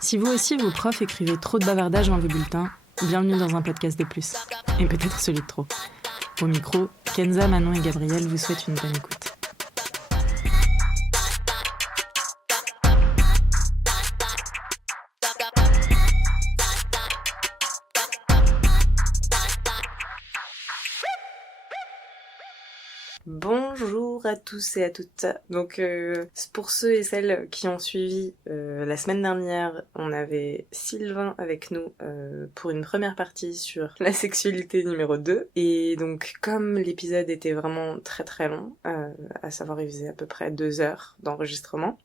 Si vous aussi, vos profs écrivaient trop de bavardages dans vos bulletins, bienvenue dans un podcast de plus. Et peut-être celui de trop. Au micro, Kenza, Manon et Gabriel vous souhaitent une bonne écoute. Bonjour à tous et à toutes. Donc pour ceux et celles qui ont suivi, la semaine dernière, on avait Sylvain avec nous pour une première partie sur la sexualité numéro 2. Et donc comme l'épisode était vraiment très très long, à savoir il faisait à peu près 2 heures d'enregistrement,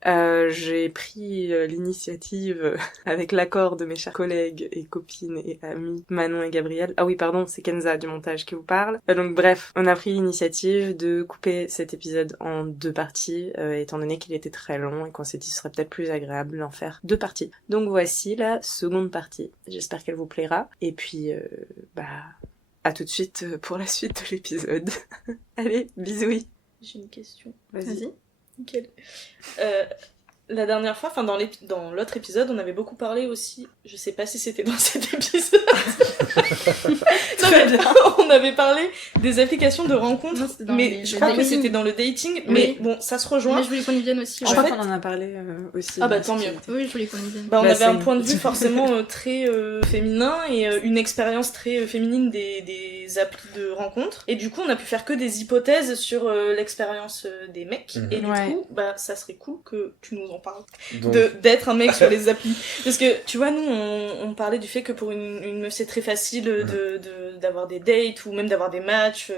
j'ai pris l'initiative avec l'accord de mes chers collègues et copines et amis Manon et Gabriel. Ah oui pardon, c'est Kenza du montage qui vous parle. Donc bref, on a pris l'initiative de couper cet épisode en 2 parties, étant donné qu'il était très long et qu'on s'est dit ce serait peut-être plus agréable d'en faire 2 parties. Donc voici la seconde partie. J'espère qu'elle vous plaira. Et puis, à tout de suite pour la suite de l'épisode. Allez, bisous. J'ai une question. Vas-y. Nickel. La dernière fois, enfin dans l'autre épisode, on avait beaucoup parlé aussi, je sais pas si c'était dans cet épisode, non, mais on avait parlé des applications de rencontres, non, mais je crois que c'était dans le dating, mais bon, ça se rejoint. Mais je voulais qu'on y vienne aussi. Je crois qu'on en a parlé aussi. Ah bah tant mieux. Oui, je voulais qu'on y vienne. On avait un point de vue forcément très féminin et une expérience très féminine des applis de rencontres. Et du coup, on a pu faire que des hypothèses sur l'expérience des mecs. Et du coup, ça serait cool que tu nous en parles. Donc... d'être un mec sur les applis. Parce que, tu vois, nous, on parlait du fait que pour une meuf, c'est très facile d'avoir des dates ou même d'avoir des matchs,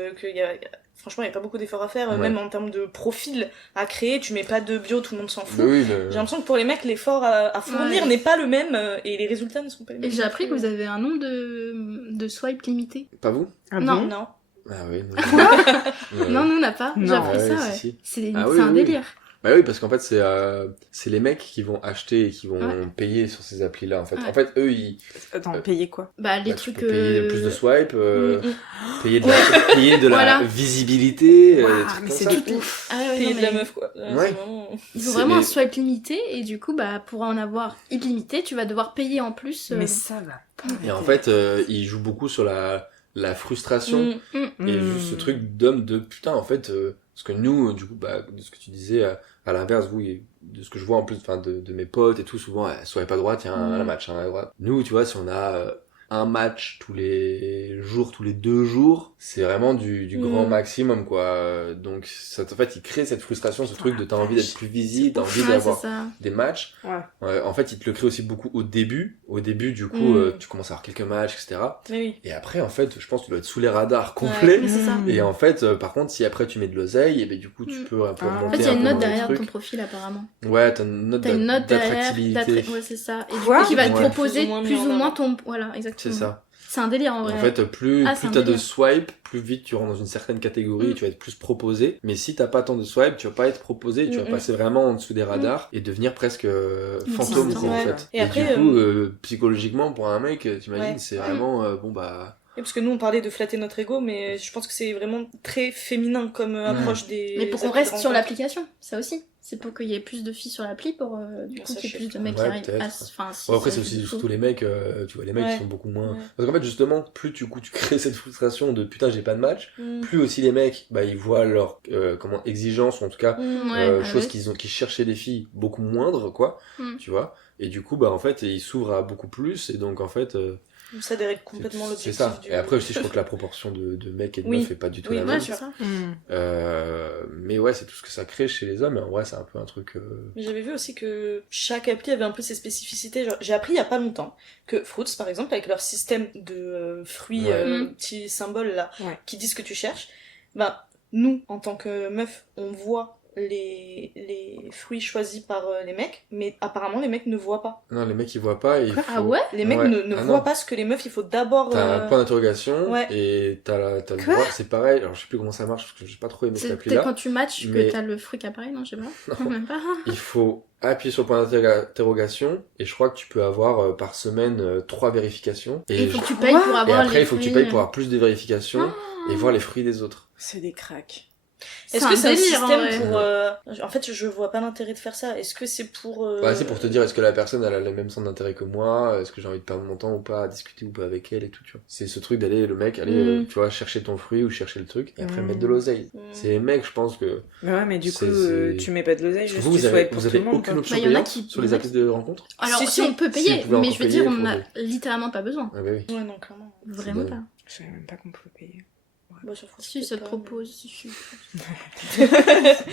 franchement, il n'y a pas beaucoup d'efforts à faire, même en termes de profil à créer, tu mets pas de bio, tout le monde s'en fout. Oui, J'ai l'impression que pour les mecs, l'effort à fournir n'est pas le même et les résultats ne sont pas les mêmes. Et j'ai appris que vous avez un nombre de swipes limité. Pas vous? Ah non. Bon Non. Ah oui. Non, nous on n'a pas. J'ai appris ça, ouais. Si. C'est un délire. Bah oui, parce qu'en fait, c'est les mecs qui vont acheter et qui vont payer sur ces applis-là, en fait. Ouais. En fait, eux, ils... Attends, payer quoi? Bah, les trucs... Tu peux payer plus de swipes, payer de la visibilité, mais c'est du ouf. Payer de la meuf, quoi. Ouais. Ils ont vraiment un swipe limité, et du coup, pour en avoir illimité, tu vas devoir payer en plus. Mais ça va pas. Et en fait, ils jouent beaucoup sur la frustration, et juste ce truc d'homme de putain, en fait... Parce que nous, du coup, de ce que tu disais, à l'inverse, vous, de ce que je vois en plus, de mes potes et tout, souvent, soit pas droite, il y a un match à droite. Nous, tu vois, si on a un match tous les 2 jours, c'est vraiment du grand maximum, quoi. Donc, ça, en fait, il crée cette frustration, ce truc de t'as envie d'être plus visible, t'as envie d'avoir des matchs. Ouais. En fait, il te le crée aussi beaucoup au début. Au début, du coup, tu commences à avoir quelques matchs, etc. Oui. Et après, en fait, je pense que tu dois être sous les radars complets. Ouais, c'est ça. Et en fait, par contre, si après tu mets de l'oseille, et ben du coup, tu peux un peu remonter. En fait, il y a une note derrière ton profil, apparemment. Ouais, t'as une note d'attractivité. Ouais, c'est ça. Et du coup, qui va te proposer plus ou moins ton... Voilà, exactement. C'est ça. C'est un délire en vrai. En fait, plus t'as de swipe, plus vite tu rentres dans une certaine catégorie, tu vas être plus proposé. Mais si t'as pas tant de swipe, tu vas pas être proposé, tu vas passer vraiment en dessous des radars et devenir presque fantôme, quoi, en fait. Et après, du coup, psychologiquement, pour un mec, t'imagines, c'est vraiment, Et parce que nous on parlait de flatter notre ego, mais je pense que c'est vraiment très féminin comme approche des... Mais pour qu'on reste sur l'application, ça aussi. C'est pour qu'il y ait plus de filles sur l'appli, pour du coup qu'il y ait plus de mecs qui arrivent à... après c'est aussi surtout les mecs, tu vois, les mecs qui sont beaucoup moins... Parce qu'en fait justement, plus tu crées cette frustration de putain j'ai pas de match, plus aussi les mecs, ils voient leur exigence, ou en tout cas, choses qu'ils cherchaient des filles beaucoup moindres, quoi, tu vois. Et du coup, en fait, ils s'ouvrent à beaucoup plus, et donc en fait... Ça dérègle complètement l'objectif. C'est ça. Et après aussi, je crois que la proportion de mecs et de meufs est pas du tout la même. C'est ça. Mais ouais, c'est tout ce que ça crée chez les hommes. Et en vrai, c'est un peu un truc... Mais j'avais vu aussi que chaque appli avait un peu ses spécificités. Genre, j'ai appris il y a pas longtemps que Fruits, par exemple, avec leur système de fruits, petits symboles là, qui disent ce que tu cherches, nous, en tant que meufs, on voit les fruits choisis par les mecs, mais apparemment les mecs ne voient pas. Non, les mecs ils voient pas. Ah ouais? Les mecs ne voient pas ce que les meufs, il faut d'abord... T'as un point d'interrogation et t'as le droit, c'est pareil, alors je sais plus comment ça marche parce que j'ai pas trop aimé cette appli là. C'est quand tu matches que t'as le fruit qui apparaît, non? Je sais pas. Non, même pas. Il faut appuyer sur le point d'interrogation et je crois que tu peux avoir par semaine 3 vérifications. Et il faut que tu payes pour avoir et après il faut que tu payes pour avoir plus de vérifications et voir les fruits des autres. C'est des cracks. Est-ce que c'est un système pour... En fait, je vois pas l'intérêt de faire ça. Est-ce que c'est pour... c'est pour te dire, est-ce que la personne elle a le même centre d'intérêt que moi, est-ce que j'ai envie de perdre mon temps ou pas à discuter ou pas avec elle et tout, tu vois. C'est ce truc d'aller, le mec, aller, tu vois, chercher ton fruit ou chercher le truc, et après mettre de l'oseille. C'est les mecs, je pense que... Ouais, mais du coup, tu mets pas de l'oseille, juste vous tu souhaites pour vous tout avez le monde. aucune option payante sur les applis de rencontre? Alors, si on peut payer, mais je veux dire, on a littéralement pas besoin. Ah bah oui. Ouais, non, clairement. Vraiment pas. Je savais même pas qu'on pouvait payer. Bah, si, ça te propose.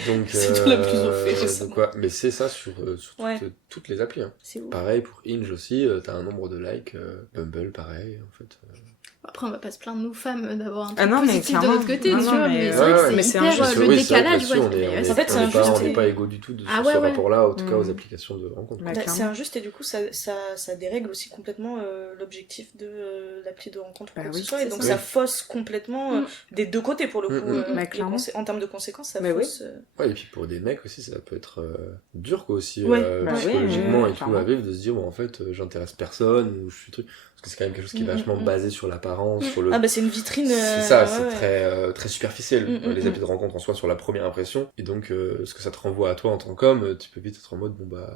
Donc, c'est toi la plus au fait. Donc, ouais. Mais c'est ça sur toutes les applis. Hein. C'est ouf. Pareil pour Hinge aussi, t'as un nombre de likes. Bumble, pareil, en fait. Après, on va pas se plaindre, nous femmes, d'avoir un truc positif de notre côté, tu vois, mais c'est vrai que c'est hyper le décalage. En fait, c'est injuste. On n'est pas égaux du tout sur ce rapport-là, en tout cas aux applications de rencontre. C'est injuste et du coup, ça dérègle aussi complètement l'objectif de l'appli de rencontre ou quoi que ce soit. Et donc, ça fausse complètement des deux côtés, pour le coup. En termes de conséquences, ça fausse... Ouais, et puis pour des mecs aussi, ça peut être dur, quoi, aussi, psychologiquement et tout, à vivre, de se dire, bon, en fait, j'intéresse personne, ou je suis truc... Parce que c'est quand même quelque chose qui est vachement basé sur l'apparence, sur le... Ah bah c'est une vitrine... C'est ça, c'est très, très superficiel, les applis de rencontre en soi, sur la première impression. Et donc, ce que ça te renvoie à toi en tant qu'homme, tu peux vite être en mode, bon bah...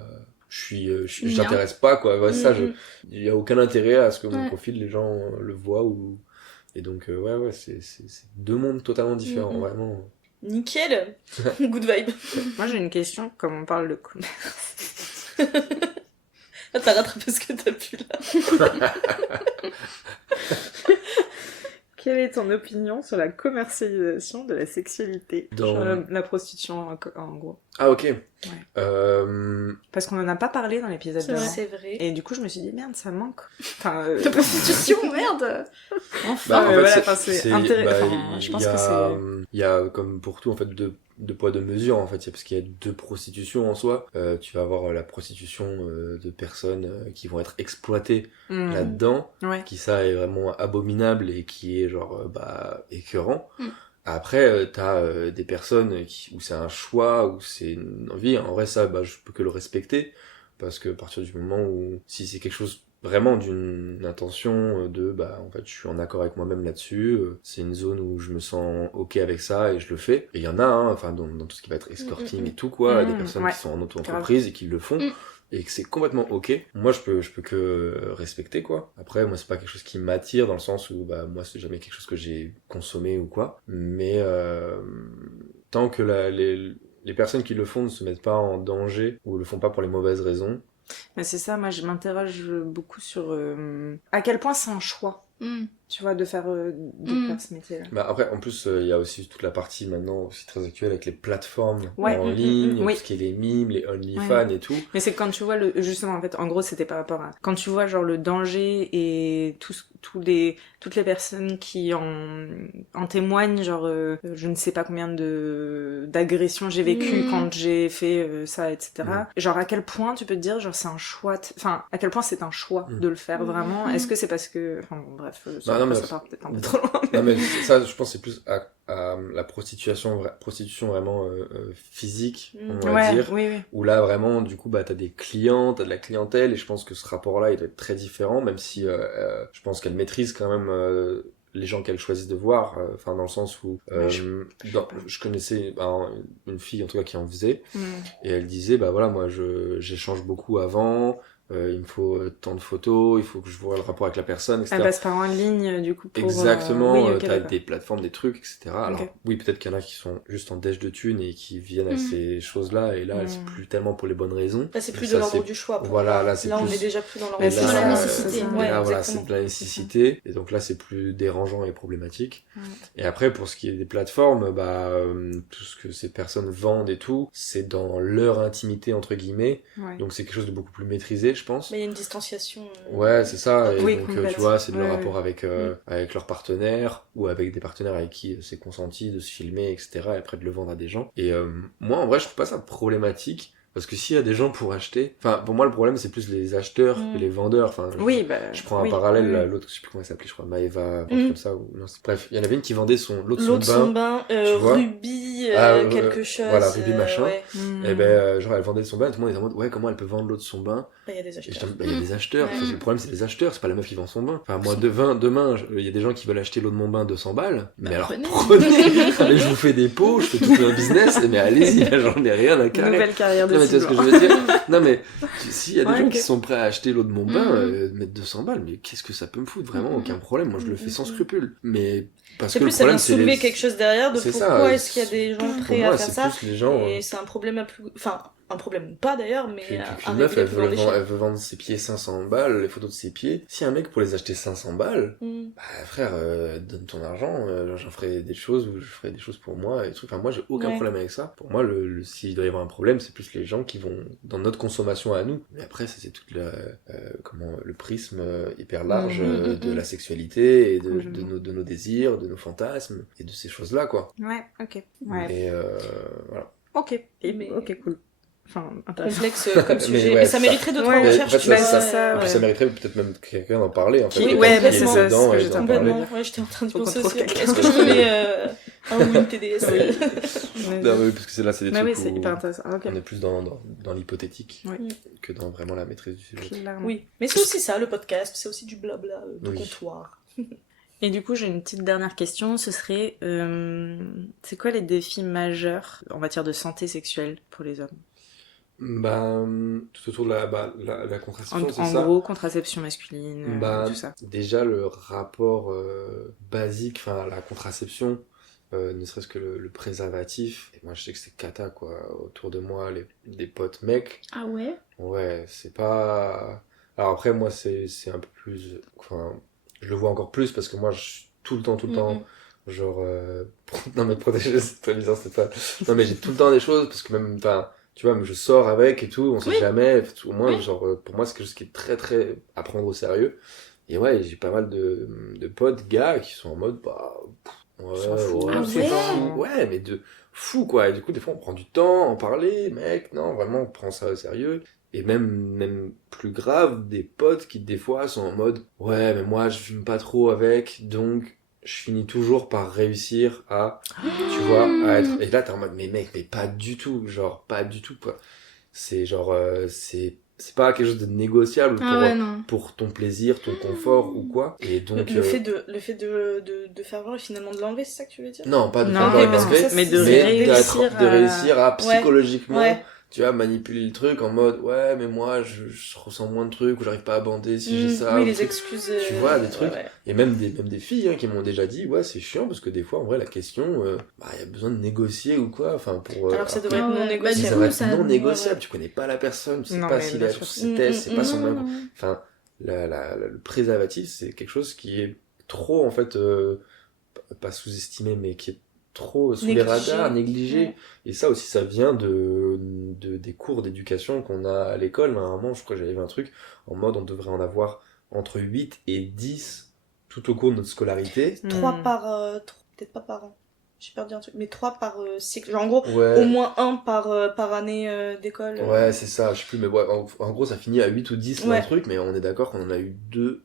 j'intéresse pas, quoi. Ouais, ça, il y a aucun intérêt à ce que mon profil, les gens le voient, ou... Et donc, c'est deux mondes totalement différents, vraiment. Nickel. Good vibe. Moi, j'ai une question, comme on parle de commerce. Ah, t'as rattrapé ce que t'as pu là. Quelle est ton opinion sur la commercialisation de la sexualité sur la prostitution, en gros? Ah, ok. Ouais. Parce qu'on en a pas parlé dans l'épisode d'avant. C'est vrai. Et du coup, je me suis dit, merde, ça manque. La prostitution, merde. Enfin, c'est intéressant. Je pense que c'est... Il y a, comme pour tout, en fait, deux poids, deux mesures, en fait. Parce qu'il y a deux prostitutions en soi. Tu vas avoir la prostitution de personnes qui vont être exploitées là-dedans. Ouais. Qui, ça, est vraiment abominable et qui est, genre, écœurant. Après, t'as des personnes où c'est un choix, où c'est une envie. En vrai, ça, je peux que le respecter. Parce que à partir du moment où, si c'est quelque chose vraiment d'une intention de, en fait, je suis en accord avec moi-même là-dessus, c'est une zone où je me sens ok avec ça et je le fais. Et il y en a, enfin, dans tout ce qui va être escorting et tout, quoi, des personnes qui sont en auto-entreprise et qui le font. Et que c'est complètement ok. Moi, je peux que respecter, quoi. Après, moi, c'est pas quelque chose qui m'attire dans le sens où, moi, c'est jamais quelque chose que j'ai consommé ou quoi. Mais, tant que les personnes qui le font ne se mettent pas en danger ou le font pas pour les mauvaises raisons. Mais c'est ça, moi, je m'interroge beaucoup sur à quel point c'est un choix. Tu vois, de faire ce métier-là. Après, en plus, il y a aussi toute la partie maintenant aussi très actuelle avec les plateformes en ligne, tout ce qui est les mimes, les OnlyFans et tout. Mais c'est quand tu vois justement, en fait, en gros, c'était par rapport à quand tu vois genre le danger et toutes les personnes qui en témoignent, genre je ne sais pas combien d'agressions j'ai vécues quand j'ai fait ça, etc. Genre à quel point tu peux te dire genre c'est un choix, enfin à quel point c'est un choix de le faire vraiment. Est-ce que c'est parce que, enfin bon, bref, ça part peut-être un peu trop loin. Non mais ça, je pense c'est plus à la prostitution vraiment physique, on va dire, où là vraiment du coup t'as des clients, t'as de la clientèle, et je pense que ce rapport-là il doit être très différent, même si je pense qu'elle maîtrise quand même les gens qu'elle choisit de voir, enfin dans le sens où je connaissais une fille en tout cas qui en faisait, et elle disait voilà, moi j'échange beaucoup avant. Il me faut tant de photos, il faut que je vois le rapport avec la personne, etc. Elle passe par en ligne, du coup, pour... Exactement, t'as des plateformes, des trucs, etc. Alors, oui, peut-être qu'il y en a qui sont juste en dèche de thunes et qui viennent à ces choses-là, et là, c'est plus tellement pour les bonnes raisons. Là, c'est plus de l'ordre du choix. Voilà, là, on est déjà plus dans l'ordre du choix. C'est dans la nécessité. Là, voilà, c'est de la nécessité, et donc là, c'est plus dérangeant et problématique. Et après, pour ce qui est des plateformes, tout ce que ces personnes vendent et tout, c'est dans leur intimité, entre guillemets, donc c'est quelque chose de beaucoup plus maîtrisé, je pense. Mais il y a une distanciation. Ouais, c'est ça. Et donc, tu vois, c'est de leur rapport avec leurs partenaires ou avec des partenaires avec qui c'est consenti de se filmer, etc. et après de le vendre à des gens. Et moi, en vrai, je trouve pas ça problématique Parce que s'il y a des gens pour acheter... Enfin, pour moi, le problème, c'est plus les acheteurs que les vendeurs. Enfin, je prends un parallèle, là, l'autre, je sais plus comment elle s'appelait, je crois, Maëva, un truc comme ça. Ou... Non, bref, il y en avait une qui vendait l'eau de son bain. Ruby, quelque chose. Voilà, Ruby machin. Et genre, elle vendait son bain, tout le monde était en mode, ouais, comment elle peut vendre l'eau de son bain? Il y a des acheteurs. Il y a des acheteurs. Parce que le problème, c'est les acheteurs, c'est pas la meuf qui vend son bain. Enfin, moi, demain, il y a des gens qui veulent acheter l'eau de mon bain 200 balles. Mais alors, prenez. Allez, je vous fais des pots, je fais tout un business, mais allez-y, j'en ai rien à carrer. Nouvelle carrière de non, mais tu vois ce que je veux dire? Non, mais s'il y a des gens qui sont prêts à acheter l'eau de mon bain, mettre 200 balles, mais qu'est-ce que ça peut me foutre? Vraiment, aucun problème. Moi, je le fais sans scrupule. Mais parce que le problème, c'est soulever quelque chose derrière de pourquoi est-ce qu'il y a des gens prêts à faire ça. Les gens, et c'est un problème un problème ou pas d'ailleurs, mais puis une meuf, elle veut vendre ses pieds 500 balles, les photos de ses pieds. Si un mec pour les acheter 500 balles, bah frère, donne ton argent, j'en ferai des choses, ou je ferai des choses pour moi, et trucs. Enfin, moi, j'ai aucun problème avec ça. Pour moi, s'il doit y avoir un problème, c'est plus les gens qui vont dans notre consommation à nous. Mais après, ça, c'est tout le prisme hyper large de la sexualité, et de nos désirs, de nos fantasmes, et de ces choses-là, quoi. Ouais, ok. Ouais. Et voilà. Ok, ok, cool. Enfin, complexe comme sujet, mais ça mériterait d'autres recherches. En fait, ça mériterait peut-être même quelqu'un d'en parler, en fait. Mais c'est ça, dedans, et d'en parler. Ouais, j'étais en train de penser aussi. Est-ce que je connais un ou une TDS? Non, mais parce que c'est des trucs c'est hyper intéressant. On est plus dans l'hypothétique que dans vraiment la maîtrise du sujet. Oui, mais c'est aussi ça, le podcast, c'est aussi du blabla de comptoir. Et du coup, j'ai une petite dernière question, ce serait, c'est quoi les défis majeurs en matière de santé sexuelle pour les hommes? Tout autour de la contraception, c'est ça? En gros, contraception masculine, tout ça. Déjà, le rapport basique, enfin, la contraception, ne serait-ce que le préservatif. Et moi, je sais que c'est cata, quoi. Autour de moi, des potes mecs. Ah ouais? Ouais, c'est pas... Alors après, moi, c'est un peu plus... Enfin, je le vois encore plus parce que moi, je suis tout le temps, genre... Non, mais protéger, c'est très bizarre, c'est pas... Non, mais j'ai tout le temps des choses, parce que même, enfin... Tu vois, je sors avec et tout, on sait jamais, au moins, genre, pour moi, c'est quelque chose qui est très, très à prendre au sérieux. Et ouais, j'ai pas mal de potes, gars, qui sont en mode, ouais, mais de fou, quoi. Et du coup, des fois, on prend du temps à en parler, mec, non, vraiment, on prend ça au sérieux. Et même plus grave, des potes qui, des fois, sont en mode, ouais, mais moi, je fume pas trop avec, donc... je finis toujours par réussir à, tu vois, à être... Et là, t'es en mode, mais mec, mais pas du tout, genre, pas du tout, quoi. C'est genre, c'est pas quelque chose de négociable pour ton plaisir, ton confort ou quoi. Et donc... Le fait de faire voir et finalement de l'enlever, c'est ça que tu veux dire? Non, pas de faire voir et d'enlever, mais de réussir à psychologiquement... Tu vois, manipuler le truc en mode ouais mais moi je ressens moins de trucs ou j'arrive pas à bander si j'ai ça. Oui, les excuses. Tu vois, des trucs. Et même des filles qui m'ont déjà dit ouais c'est chiant parce que des fois en vrai la question y a besoin de négocier ou quoi. Enfin pour. Alors que ça devrait être non négociable. Ça devrait être non négociable. Tu connais pas la personne, tu sais pas s'il est sur ses tests, c'est pas son même. Enfin le préservatif c'est quelque chose qui est trop en fait pas sous-estimé mais qui est trop sous les radars, négligé. Et ça aussi, ça vient des cours d'éducation qu'on a à l'école. À un moment, je crois que j'avais vu un truc en mode on devrait en avoir entre 8 et 10 tout au cours de notre scolarité. 3 par... peut-être pas par an. J'ai perdu un truc. Mais 3 par cycle. Genre en gros, au moins 1 par année d'école. Ouais, c'est ça. Je sais plus, mais ouais, en gros, ça finit à 8 ou 10 un truc, mais on est d'accord qu'on en a eu 2...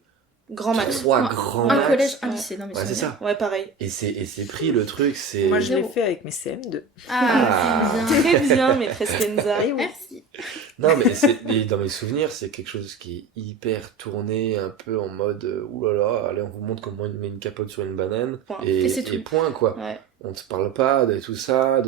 Grand max. 3 grands max. Un collège, un lycée, non mais c'est ça. Ouais, pareil. Et c'est pris le truc, c'est... Moi je l'ai fait avec mes CM2. Très bien, maîtresse Kenza. Merci. Non mais dans mes souvenirs, c'est quelque chose qui est hyper tourné, un peu en mode oulala, allez on vous montre comment on met une capote sur une banane. Et point quoi. Ouais. On te parle pas de tout ça,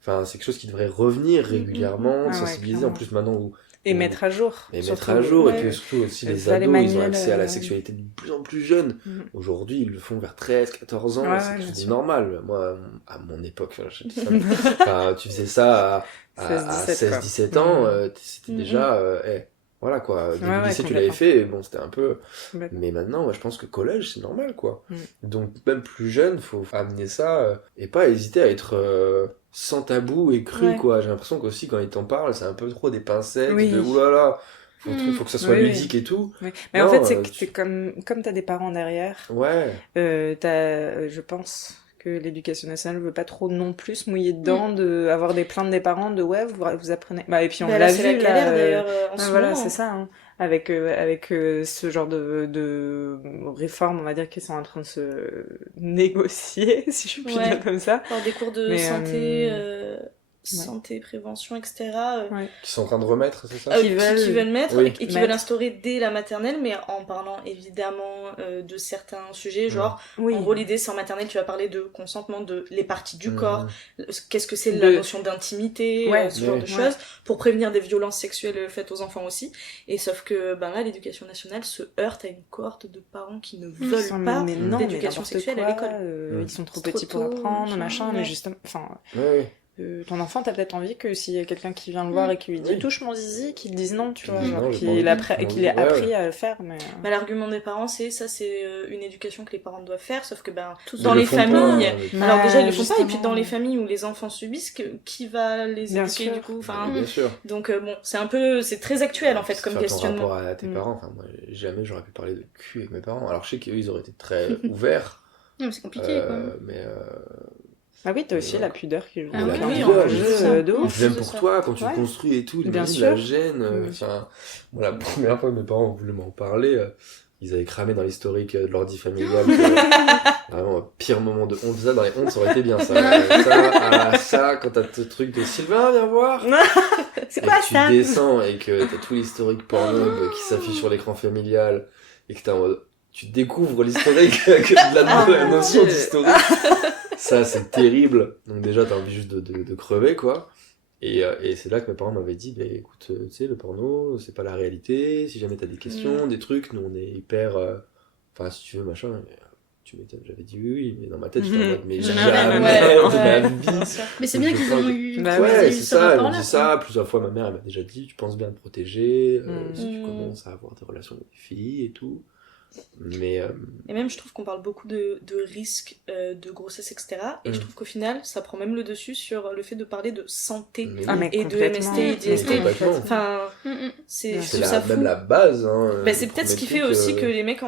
Enfin, c'est quelque chose qui devrait revenir régulièrement, sensibiliser en plus maintenant où... Et mettre à jour. Et mettre à jour, et puis surtout aussi les ados, ils ont accès à la sexualité de plus en plus jeune. Aujourd'hui, ils le font vers 13, 14 ans, c'est quelque chose de normal. Moi, à mon époque, tu faisais ça à 16, 17 ans, c'était déjà... voilà quoi, début lycée tu l'avais fait, bon c'était un peu... Mais maintenant, je pense que collège c'est normal quoi. Donc même plus jeune, faut amener ça, et pas hésiter à être... sans tabou et cru quoi. J'ai l'impression qu'aussi quand ils t'en parlent c'est un peu trop des pincettes de oulala faut que ça soit ludique et tout. Mais non, en fait c'est que comme t'as des parents derrière, t'as, je pense que l'éducation nationale veut pas trop non plus se mouiller dedans, de avoir des plaintes des parents de ouais vous apprenez. Bah et puis on l'a vu c'est la galère d'ailleurs en ce voilà moment. c'est ça. Hein. Avec ce genre de réformes, on va dire, qui sont en train de se négocier, si je puis dire comme ça. Alors, des cours de santé, prévention, etc. Qui sont en train de remettre, c'est ça qui veulent mettre et qui veulent instaurer dès la maternelle, mais en parlant évidemment de certains sujets, genre en gros l'idée c'est en maternelle tu vas parler de consentement, de les parties du corps, qu'est-ce que c'est la notion d'intimité, ce genre de choses, pour prévenir des violences sexuelles faites aux enfants aussi, et sauf que là l'éducation nationale se heurte à une cohorte de parents qui ne veulent pas d'éducation sexuelle à l'école. Ils sont trop petits pour apprendre, machin, mais justement, enfin... ton enfant, t'as peut-être envie que s'il y a quelqu'un qui vient le voir et qui lui dit touche mon zizi, qu'il dise non, tu vois, genre qu'il ait appris à le faire. Mais... l'argument des parents, c'est une éducation que les parents doivent faire, sauf que dans les familles, alors déjà ils le font pas, et puis dans les familles où les enfants subissent, qui va les éduquer du coup, bien sûr. Donc c'est très actuel en fait comme questionnement. Par rapport à tes parents, enfin moi jamais j'aurais pu parler de cul avec mes parents, alors je sais qu'eux ils auraient été très ouverts. Non mais c'est compliqué quoi. Ah oui, t'as aussi la pudeur qui joue de ouf. Même pour toi, quand tu construis et tout, la gêne. Moi, la première fois que mes parents voulaient m'en parler, ils avaient cramé dans l'historique de l'ordi familial. Vraiment, pire moment de honte. Ça, dans les hontes, ça aurait été bien, ça, quand t'as ce truc de Sylvain, viens voir. C'est quoi ça? Tu descends et que t'as tout l'historique porno qui s'affiche sur l'écran familial et que t'es en mode... Tu découvres l'historique, la notion d'historique. Ça, c'est terrible. Donc déjà, t'as envie juste de crever, quoi. Et c'est là que mes parents m'avaient dit, écoute, tu sais, le porno, c'est pas la réalité. Si jamais t'as des questions, des trucs, nous, on est hyper... Enfin, si tu veux, machin... Tu m'étonnes, j'avais dit oui, mais dans ma tête, j'étais en mode, mais jamais de ma vie. Mais c'est bien qu'ils ont eu... c'est ça, elle me dit ça. Plusieurs fois, ma mère, elle m'a déjà dit, tu penses bien te protéger, si tu commences à avoir des relations avec des filles et tout. Mais et même je trouve qu'on parle beaucoup de risques de grossesse, etc. Et je trouve qu'au final ça prend même le dessus sur le fait de parler de santé et de MST et d'IST. Enfin, c'est ça même la base. C'est peut-être ce qui fait aussi que les mecs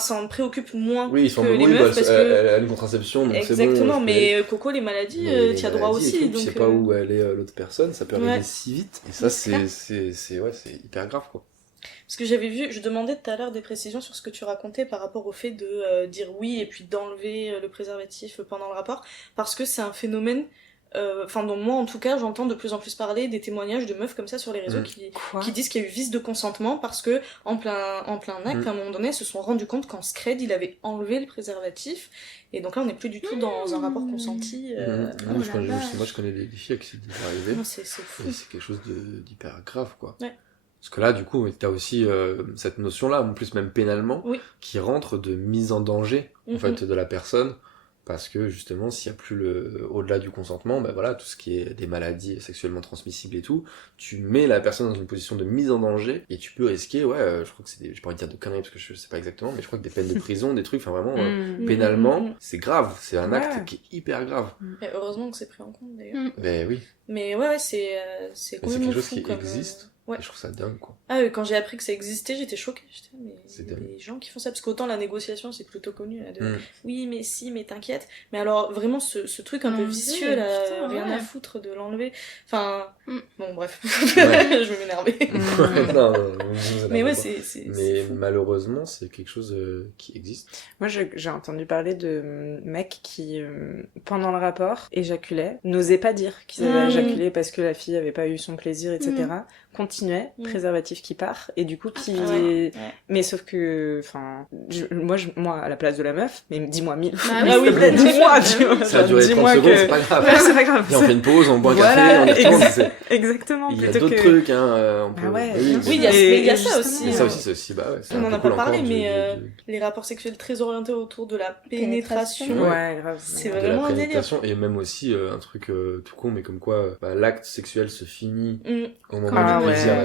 s'en préoccupent moins que les meufs parce que elle a une contraception donc exactement, c'est bon, mais Coco les maladies t'y as droit aussi, donc tu sais pas où elle est l'autre personne, ça peut arriver si vite et ça c'est hyper grave quoi. Parce que j'avais vu, je demandais tout à l'heure des précisions sur ce que tu racontais par rapport au fait de dire oui et puis d'enlever le préservatif pendant le rapport, parce que c'est un phénomène, dont moi en tout cas j'entends de plus en plus parler, des témoignages de meufs comme ça sur les réseaux qui disent qu'il y a eu vice de consentement parce que en plein acte, à un moment donné, elles se sont rendu compte qu'en scred il avait enlevé le préservatif, et donc là on n'est plus du tout dans un rapport consenti. Moi je connais des filles à qui c'est déjà arrivé. C'est fou. Et c'est quelque chose d'hyper grave quoi. Ouais. Parce que là, du coup, t'as aussi cette notion-là, en plus même pénalement, qui rentre de mise en danger, en fait, de la personne, parce que justement, s'il y a plus au-delà du consentement, tout ce qui est des maladies sexuellement transmissibles et tout, tu mets la personne dans une position de mise en danger, et tu peux risquer, je crois que j'ai pas envie de dire de conneries parce que je sais pas exactement, mais je crois que des peines de prison, des trucs, enfin vraiment, pénalement, c'est grave, c'est un acte qui est hyper grave. Et heureusement que c'est pris en compte d'ailleurs. Ben oui. Mais c'est quelque chose qui existe. Ouais. Et je trouve ça dingue quoi. Ah oui, quand j'ai appris que ça existait, j'étais choquée. Mais il y a des gens qui font ça, parce qu'autant la négociation c'est plutôt connu là, oui mais si, mais t'inquiète. Mais alors vraiment ce truc un peu vicieux là, rien à foutre de l'enlever. Enfin bon bref, je vais m'énerver. non, mais c'est fou. Malheureusement c'est quelque chose qui existe. Moi j'ai entendu parler de mecs qui pendant le rapport éjaculaient, n'osaient pas dire qu'ils avaient éjaculé parce que la fille avait pas eu son plaisir, etc. Continuait, préservatif qui part, et du coup mais sauf que moi à la place de la meuf, mais dis-moi 1000 fois, dis-moi, ça a duré 30 secondes, c'est pas grave. C'est pas grave. Et on fait une pause, on boit un café, on est exactement. Il y a d'autres trucs, on peut... il y a ça aussi. Ça aussi, on en a pas parlé, mais les rapports sexuels très orientés autour de la pénétration, grave. C'est vraiment un délire. Et même aussi un truc tout con, mais comme quoi l'acte sexuel se finit au moment du plaisir.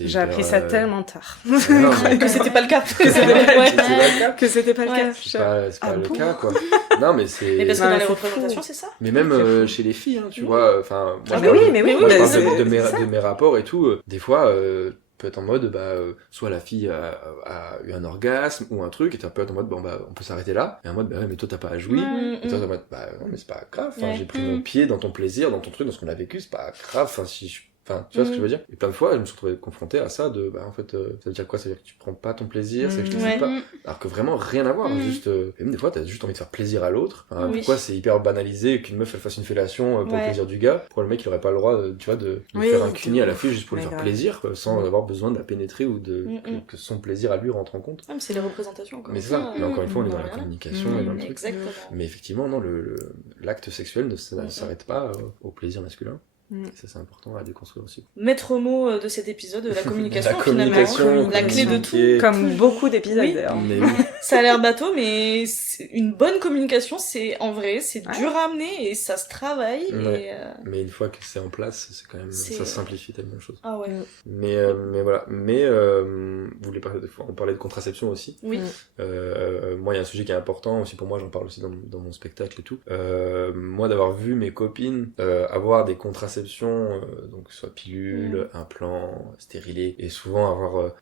J'ai appris ça tellement tard. Que c'était pas le cas. Que c'était pas le cas. C'est pas le cas, quoi. Non, mais c'est... Mais parce que dans les représentations, c'est ça. Mais même chez les filles, tu vois, enfin... Mais oui. Moi, je parle de mes rapports et tout. Des fois, peut être en mode, soit la fille a eu un orgasme ou un truc, et t'es un peu en mode, on peut s'arrêter là, et en mode, ouais, mais toi t'as pas à jouir, et toi t'es en mode, non, mais c'est pas grave, j'ai pris mon pied dans ton plaisir, dans ton truc, dans ce qu'on a vécu, c'est pas grave, tu vois ce que je veux dire? Et plein de fois, je me suis retrouvé confronté à ça, en fait, ça veut dire quoi? Ça veut dire que tu prends pas ton plaisir, c'est que je te dis pas. Alors que vraiment, rien à voir, juste, et même des fois, t'as juste envie de faire plaisir à l'autre. Pourquoi c'est hyper banalisé qu'une meuf, elle fasse une fellation pour le plaisir du gars? Pourquoi le mec, il aurait pas le droit, de faire un cuni à la fille juste pour lui faire plaisir, sans avoir besoin de la pénétrer ou que son plaisir à lui rentre en compte? Mais c'est les représentations, mais c'est ça. Mais encore une fois, on est dans la communication et dans le truc. Exactement. Mais effectivement, non, l'acte sexuel ne s'arrête pas au plaisir masculin. Ça c'est important à déconstruire aussi. Maître mot de cet épisode, la communication, la communication, la clé de tout. Comme beaucoup d'épisodes d'ailleurs. Mais ça a l'air bateau, mais une bonne communication, c'est en vrai, c'est dur à amener et ça se travaille. Mais une fois que c'est en place, c'est quand même ça simplifie tellement de choses. Ah ouais. Mais voilà. On parlait de contraception aussi. Oui. Moi, il y a un sujet qui est important aussi pour moi. J'en parle aussi dans mon spectacle et tout. Moi, d'avoir vu mes copines avoir des contraceptions, donc soit pilule, implant, stérilet, et souvent avoir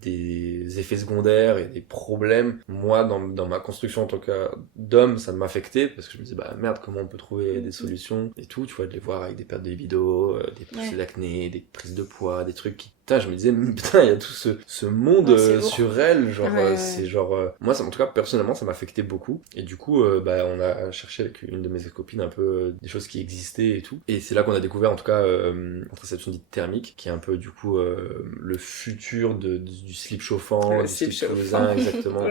des effets secondaires et des problèmes. Moi, dans ma construction en tant que d'homme, ça m'affectait parce que je me disais merde, comment on peut trouver des solutions et tout, tu vois, de les voir avec des pertes de libido, des poussées d'acné, des prises de poids, des trucs qui je me disais, putain, il y a tout ce monde sur elle, c'est moi, en tout cas, personnellement, ça m'affectait beaucoup. Et du coup, on a cherché avec une de mes copines un peu des choses qui existaient et tout. Et c'est là qu'on a découvert, en tout cas, contraception dite thermique, qui est un peu, du coup, le futur du slip chauffant, du slip toulousain, exactement.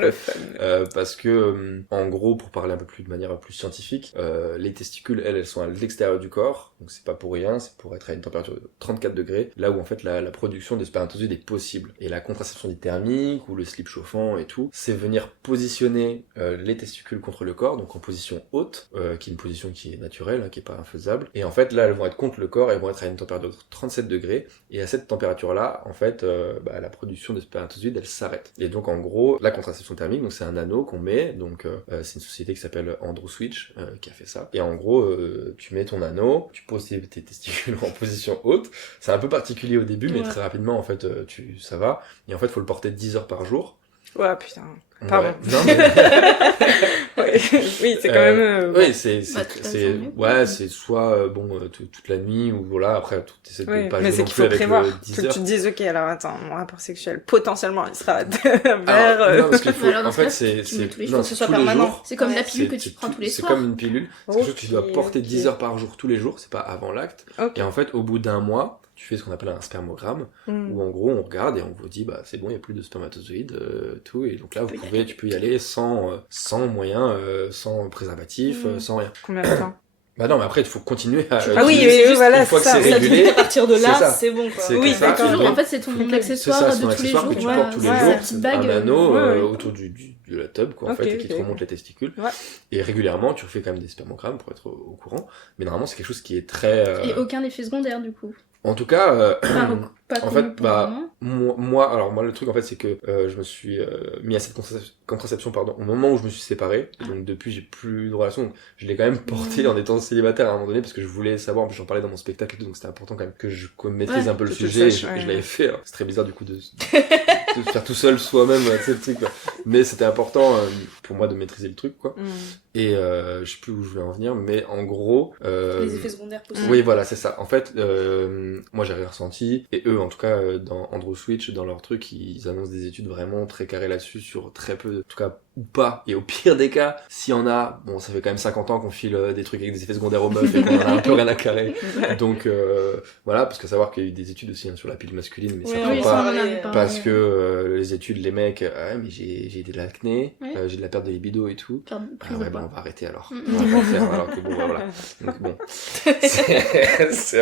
Parce que, en gros, pour parler un peu plus de manière plus scientifique, les testicules, elles sont à l'extérieur du corps, donc c'est pas pour rien, c'est pour être à une température de 34 degrés, là où, en fait, la production de spermatozoïdes est possible. Et la contraception dite thermique ou le slip chauffant et tout, c'est venir positionner les testicules contre le corps, donc en position haute, qui est une position qui est naturelle, qui est pas infaisable. Et en fait, là, elles vont être contre le corps, elles vont être à une température de 37 degrés. Et à cette température-là, en fait, la production de spermatozoïdes, elle s'arrête. Et donc, en gros, la contraception thermique, donc c'est un anneau qu'on met, donc c'est une société qui s'appelle Androswitch qui a fait ça. Et en gros, tu mets ton anneau, tu poses tes testicules en position haute. C'est un peu particulier au début, mais très rapidement, en fait, ça va. Et en fait, il faut le porter 10 heures par jour. Ouais, putain. Pardon. Ouais. Non, mais... oui, c'est quand même... Oui, c'est soit toute la nuit, ou voilà, après, tu essaies de pas jouer non plus avec 10 heures. Faut que tu te dises, ok, alors attends, mon rapport sexuel, potentiellement, il sera vers... Non, parce qu'il faut, en fait, c'est non, que ce soit permanent. C'est comme la pilule que tu prends tous les soirs. C'est comme une pilule. C'est quelque chose que tu dois porter 10 heures par jour, tous les jours, c'est pas avant l'acte. Et en fait, au bout d'un mois, tu fais ce qu'on appelle un spermogramme, où en gros on regarde et on vous dit c'est bon, il n'y a plus de spermatozoïdes, tout, et donc là tu peux y aller sans moyen, sans préservatif, sans rien. Combien de temps? Non, mais après il faut continuer à... voilà, une fois que c'est régulé, à partir de là, c'est bon quoi. Oui, d'accord. En fait, c'est ton accessoire de tous les jours. Que tu portes tous les jours, sa petite bague, un anneau autour de la tub, quoi, en fait, et qui te remonte les testicules. Et régulièrement, tu refais quand même des spermogrammes pour être au courant, mais normalement c'est quelque chose qui est très... Et aucun effet secondaire du coup. En tout cas, pas en fait, moi, le truc, en fait, c'est que je me suis mis à cette contraception, au moment où je me suis séparé. Donc, depuis, j'ai plus de relation. Donc, je l'ai quand même porté en étant célibataire à un moment donné, parce que je voulais savoir, en plus, j'en parlais dans mon spectacle et tout, donc c'était important quand même que je maîtrise un peu le sujet, et je l'avais fait. Alors, c'est très bizarre, du coup, de faire tout seul soi-même, tu sais, le truc, quoi. Mais c'était important pour moi de maîtriser le truc, quoi. Et je sais plus où je voulais en venir, mais en gros... les effets secondaires possibles. Oui, voilà, c'est ça. En fait, moi, j'ai rien ressenti, et eux, en tout cas, dans Androswitch, dans leur truc, ils annoncent des études vraiment très carrées là-dessus, sur très peu, en tout cas, ou pas. Et au pire des cas, s'il y en a, bon, ça fait quand même 50 ans qu'on file des trucs avec des effets secondaires aux meufs et qu'on en a un peu rien à carrer. Donc, voilà, parce que savoir qu'il y a eu des études aussi sur la pilule masculine, mais ça prend pas, parce que les études, les mecs, mais j'ai de l'acné, j'ai de la perte de libido et tout. On va arrêter alors. On va pas le faire, alors que bon, voilà. Donc bon, c'est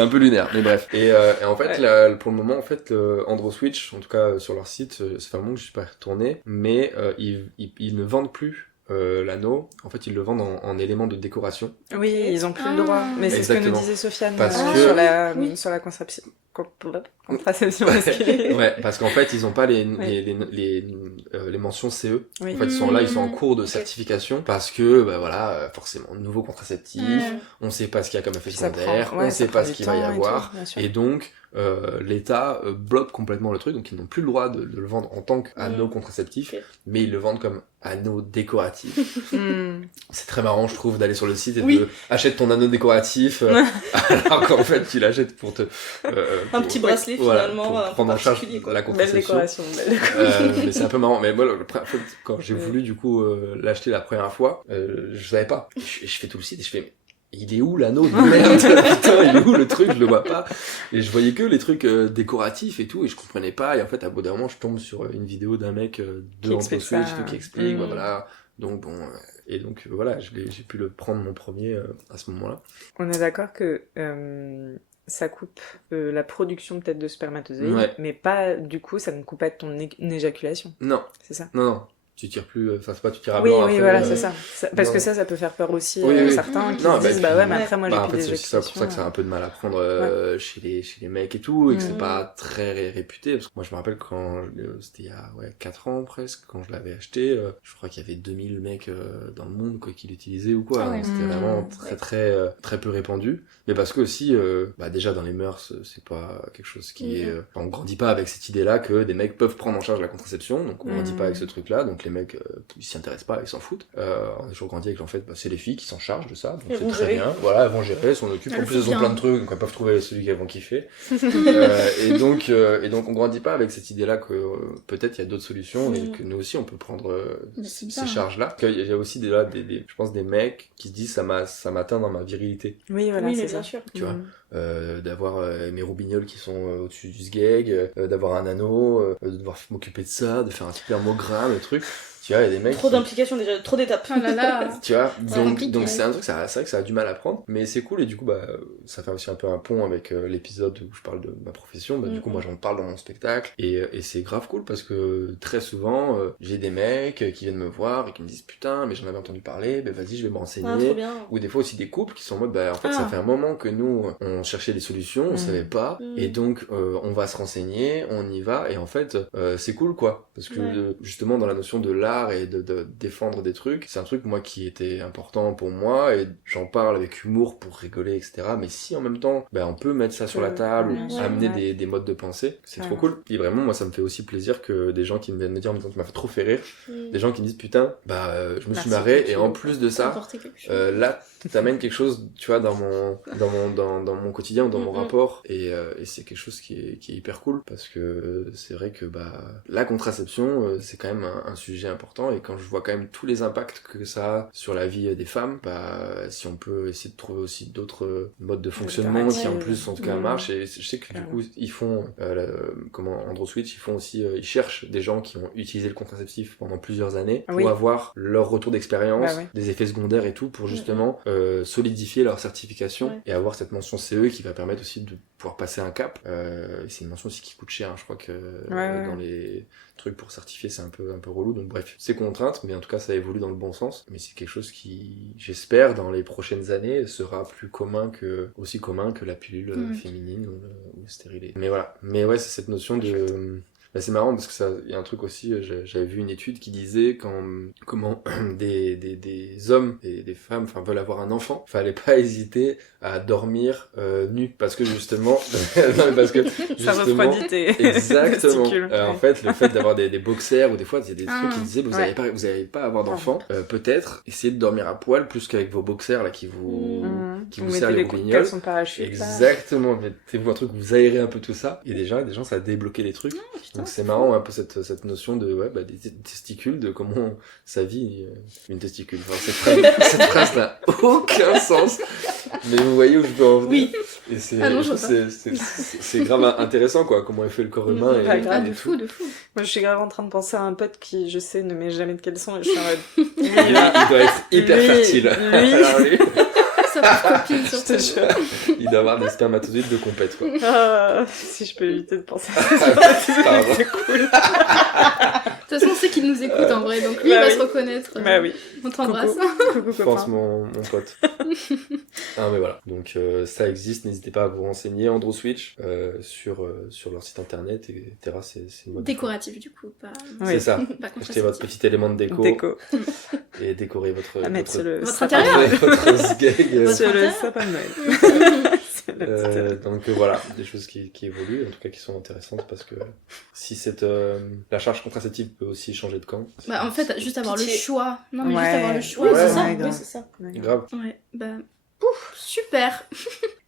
un peu lunaire, mais bref. Et en fait, là, pour le moment, en fait, Androswitch, en tout cas sur leur site, ça fait un moment que je suis pas retourné, mais ils ne vendent plus l'anneau. En fait, ils le vendent en élément de décoration. Oui, ils ont plus le droit. Mais c'est ce que nous disait Sofiane sur la contraception masculine. Ouais, parce qu'en fait, ils ont pas les mentions CE. En fait, ils sont là, ils sont en cours de certification parce que, voilà, forcément, nouveau contraceptif, on sait pas ce qu'il y a comme effet secondaire, on sait pas ce qu'il va y avoir, et donc, l'État bloque complètement le truc, donc ils n'ont plus le droit de le vendre en tant qu'anneau contraceptif, mais ils le vendent comme anneau décoratif. C'est très marrant, je trouve, d'aller sur le site et de achète ton anneau décoratif, alors qu'en fait tu l'achètes pour te un petit bracelet finalement, pour prendre en charge la contraception. Belle décoration. Mais c'est un peu marrant. Mais moi, quand j'ai voulu du coup l'acheter la première fois, je savais pas. Je fais tout le site et je fais mais il est où l'anneau de merde? Putain, il est où le truc? Je le vois pas. Et je voyais que les trucs décoratifs et tout, et je comprenais pas. Et en fait, à bout d'un moment, je tombe sur une vidéo d'un mec de Andro Switch qui explique, voilà. Donc bon, et donc voilà, j'ai pu le prendre mon premier à ce moment-là. On est d'accord que ça coupe la production peut-être de spermatozoïdes, mais pas, du coup, ça ne coupe pas ton éjaculation. Non. C'est ça? Non. Tu tires plus, enfin c'est pas tu tires à blanc. Oui, après, voilà, c'est ça. Parce que ça peut faire peur aussi à certains qui se disent, mais après moi j'ai plus d'éjaculation. C'est pour ça que c'est un peu de mal à prendre chez les mecs et tout, et que c'est pas très réputé. Parce que moi je me rappelle quand, c'était il y a 4 ans presque, quand je l'avais acheté, je crois qu'il y avait 2000 mecs dans le monde quoi, qui l'utilisaient ou quoi. C'était vraiment très peu répandu. Mais parce que aussi, déjà dans les mœurs, c'est pas quelque chose qui est... on grandit pas avec cette idée-là que des mecs peuvent prendre en charge la contraception, donc on grandit pas avec ce truc-là, donc les mecs ils s'y intéressent pas, ils s'en foutent. On a toujours grandi avec en fait c'est les filles qui s'en chargent de ça, donc c'est très bien. Voilà, elles vont gérer, elles s'en occupent. En plus elles ont plein de trucs, donc elles peuvent trouver celui qu'elles vont kiffer. et donc on grandit pas avec cette idée-là que peut-être il y a d'autres solutions et que nous aussi on peut prendre ces charges-là. Parce qu'il y a aussi je pense des mecs qui se disent ça m'atteint dans ma virilité. Oui, voilà, c'est bien ça. sûr. Tu vois, d'avoir mes roubignoles qui sont au-dessus du sgeg, d'avoir un anneau, de devoir m'occuper de ça, de faire un spermogramme, le truc. Tu vois, il y a des mecs trop d'implications déjà, trop d'étapes. Oh là là. Tu vois, donc c'est un truc, c'est vrai que ça a du mal à prendre, mais c'est cool, et du coup ça fait aussi un peu un pont avec l'épisode où je parle de ma profession. Du coup moi j'en parle dans mon spectacle, et c'est grave cool parce que très souvent j'ai des mecs qui viennent me voir et qui me disent putain mais j'en avais entendu parler, vas-y je vais me renseigner. Ou des fois aussi des couples qui sont en mode en fait ça fait un moment que nous on cherchait des solutions, on savait pas, et donc on va se renseigner, on y va, et en fait c'est cool quoi, parce que justement dans la notion de l'art et de défendre des trucs, c'est un truc moi qui était important pour moi, et j'en parle avec humour pour rigoler, etc. Mais si en même temps on peut mettre ça sur la table, amener des modes de pensée, c'est trop cool. Et vraiment moi ça me fait aussi plaisir que des gens qui viennent me dire en disant tu m'as fait trop fait rire, des gens qui me disent putain je me suis marré, et en plus de ça là t'amènes quelque chose, tu vois, dans mon quotidien ou dans mon rapport, et c'est quelque chose qui est hyper cool, parce que c'est vrai que la contraception c'est quand même un sujet important, et quand je vois quand même tous les impacts que ça a sur la vie des femmes, si on peut essayer de trouver aussi d'autres modes de fonctionnement qui en plus en tout cas marchent. Et je sais que du coup ils font Andro Switch, ils cherchent des gens qui ont utilisé le contraceptif pendant plusieurs années pour avoir leur retour d'expérience, des effets secondaires et tout, pour justement solidifier leur certification et avoir cette mention CE qui va permettre aussi de pouvoir passer un cap. C'est une mention aussi qui coûte cher, je crois que dans les trucs pour certifier c'est un peu relou, donc bref, c'est contrainte, mais en tout cas ça évolue dans le bon sens, mais c'est quelque chose qui, j'espère, dans les prochaines années sera aussi commun que la pilule féminine ou stérilée. Mais voilà, c'est cette notion de... c'est marrant parce que il y a un truc aussi, j'avais vu une étude qui disait comment des hommes et des femmes veulent avoir un enfant, fallait pas hésiter à dormir nu, parce que justement ça refroidit tes exactement en fait le fait d'avoir des boxers, ou des fois il y a des trucs qui disaient vous allez pas avoir d'enfant, peut-être essayez de dormir à poil plus qu'avec vos boxers là qui vous serrent les boubignoles. Exactement, mettez-vous un truc, vous aérez un peu tout ça, et des gens ça a débloqué des trucs. Donc c'est marrant un peu cette notion de des testicules, de comment ça vit une testicule. Cette phrase n'a aucun sens, mais vous voyez où je veux en venir. Et c'est grave intéressant quoi, comment est fait le corps humain. De fou. Moi je suis grave en train de penser à un pote qui, je sais, ne met jamais de caleçon, et je suis en mode il doit être hyper fertile. Lui. Sa petite copine surtout. Il doit avoir des spermatozoïdes de compète quoi. Si je peux éviter de penser à ça, c'est cool. De toute façon, c'est qu'il nous écoute en vrai, donc lui il va se reconnaître. Oui. On t'embrasse. Coucou Je pense mon pote. Mais voilà, donc ça existe, n'hésitez pas à vous renseigner. Andro Switch sur leur site internet, etc. C'est une mode décoratif du coup, pas... C'est ça. Achetez votre petit élément de déco. Et décorez votre intérieur. Votre sgeg. Sur le sapin de Noël. Donc voilà, des choses qui évoluent, en tout cas qui sont intéressantes, parce que si la charge contraceptive peut aussi changer de camp. Bah en fait, juste avoir le choix. Non mais Ouais. juste avoir le choix. Oui, c'est ça. Ouais, Oui, c'est ça. Grave. Ouais, bah... Ouf, super.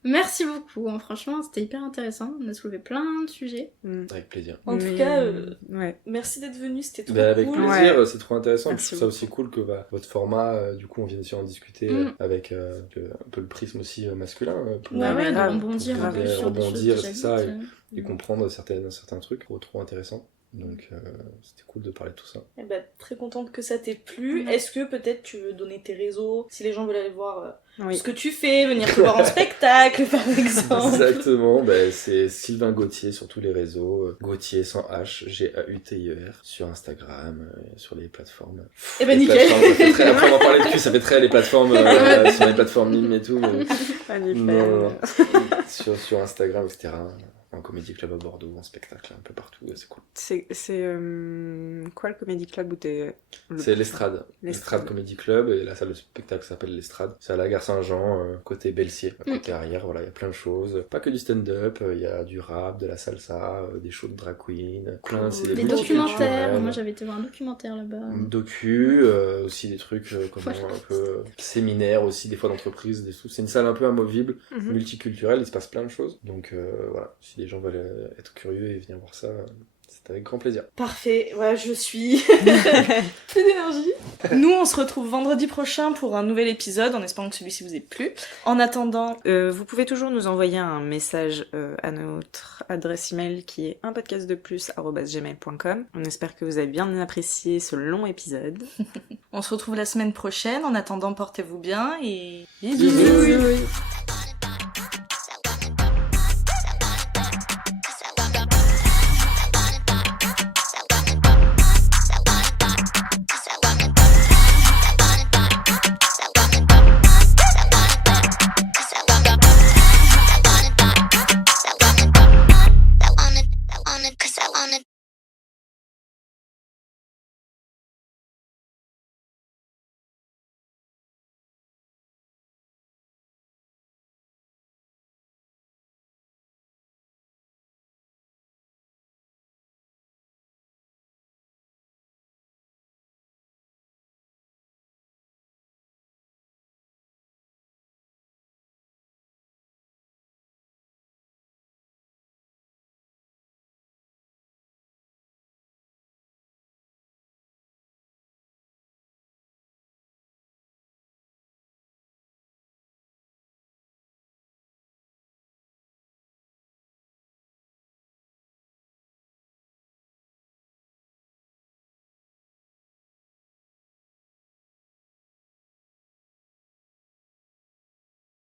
Merci beaucoup, hein. Franchement, c'était hyper intéressant. On a soulevé plein de sujets. Avec plaisir. En tout cas, ouais. merci d'être venu, c'était trop Avec cool. plaisir, Ouais. c'est trop intéressant. Merci Je trouve ça aussi cool que votre format, du coup, on vient aussi en discuter avec un peu le prisme aussi masculin. Pour Bah ouais, de grave. rebondir un peu sur des choses Rebondir, déjà c'est ça, dites. et comprendre certains trucs, trop intéressant. Donc c'était cool de parler de tout ça. Eh ben, très contente que ça t'ait plu. Est-ce que peut-être tu veux donner tes réseaux, si les gens veulent aller voir ce que tu fais, venir te voir en spectacle par exemple? Exactement, c'est Sylvain Gauthier sur tous les réseaux, Gauthier sans H, Gautier, sur Instagram, sur les plateformes. Eh ben Les nickel. plateformes, après on en parlait de cul, ça fait très les plateformes, sur les plateformes mimes et tout, mais non, sur Instagram, etc. En comédie club à Bordeaux, en spectacle, un peu partout, c'est cool. C'est quoi le comédie club où t'es... C'est l'Estrade. L'Estrade Comedy Club, et la salle de spectacle s'appelle l'Estrade. C'est à la gare Saint-Jean, côté Belsier, côté arrière, voilà, il y a plein de choses. Pas que du stand-up, il y a du rap, de la salsa, des shows de drag queen, plein, c'est Des documentaires, moi j'avais été voir un documentaire là-bas. Docu, aussi des trucs comme un peu séminaires aussi, des fois d'entreprise, des trucs. C'est une salle un peu amovible, multiculturelle, il se passe plein de choses. Donc voilà, si les gens veulent être curieux et venir voir ça, c'est avec grand plaisir. Parfait, ouais, je suis pleine d'énergie. Nous, on se retrouve vendredi prochain pour un nouvel épisode, en espérant que celui-ci vous ait plu. En attendant, vous pouvez toujours nous envoyer un message à notre adresse email qui est unpodcastdeplus@gmail.com. On espère que vous avez bien apprécié ce long épisode. on se retrouve la semaine prochaine. En attendant, portez-vous bien et Bisous. Cause I wanna